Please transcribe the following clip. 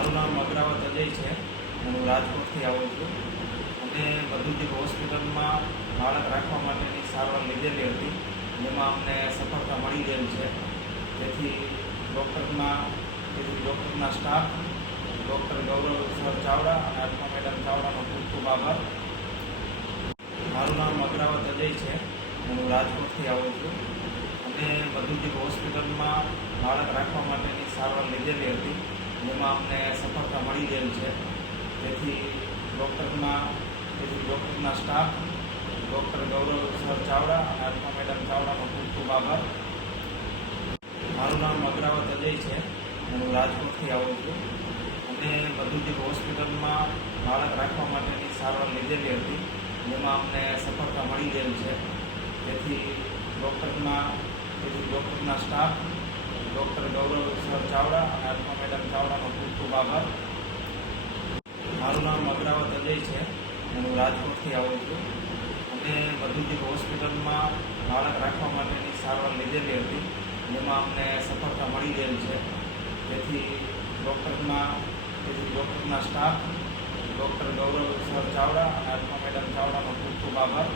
મારું નામ અગ્રાવત અજય છે. હું રાજકોટથી આવું છું. અમે બધુજી હોસ્પિટલમાં બાળક રાખવા માટેની સારવાર લીધેલી હતી. જેમાં અમને સફળતા મળી ગયેલ છે. તેથી ડૉક્ટરના તેથી ડૉક્ટરના staff, doctor Gaurav sir Chavda અને આત્મા મેડમ ચાવડાનો ખૂબ ખૂબ આભાર. મારું નામ અગ્રાવત અજય છે. હું રાજકોટથી આવું છું. અમે બધુજી હોસ્પિટલમાં બાળક રાખવા માટેની સારવાર લીધેલી હતી. જેમાં અમને સફળતા મળી ગયેલ છે. તેથી ડૉક્ટરના તેથી ડૉક્ટરના staff doctor Gaurav sir Chavda અને અલ્પા મેડમ ચાવડાનો ખૂબ ખૂબ આભાર. મારું નામ અગ્રાવત અજય છે. હું રાજકોટથી આવું છું. અને મધુદીપ હોસ્પિટલમાં બાળક રાખવા માટેની સારવાર લીધેલી હતી જેમાં અમને સફળતા મળી ગયેલ છે. તેથી ડૉક્ટરના તેથી ડૉક્ટરના staff doctor Gaurav sir Chavda અને અલ્પા મેડમ ચાવડાનો ખૂબ ખૂબ આભાર. મારું નામ અગ્રાવત અજય છે. હું રાજકોટથી આવું છું. અમે બધુજી હોસ્પિટલમાં બાળક રાખવા માટેની સારવાર લીધેલી હતી. જેમાં અમને સફળતા મળી ગયેલ છે. તેથી ડૉક્ટરના તેથી ડૉક્ટરના staff, doctor Gaurav sir Chavda અને અલ્પા મેડમ ચાવડાનો ખૂબ ખૂબ આભાર.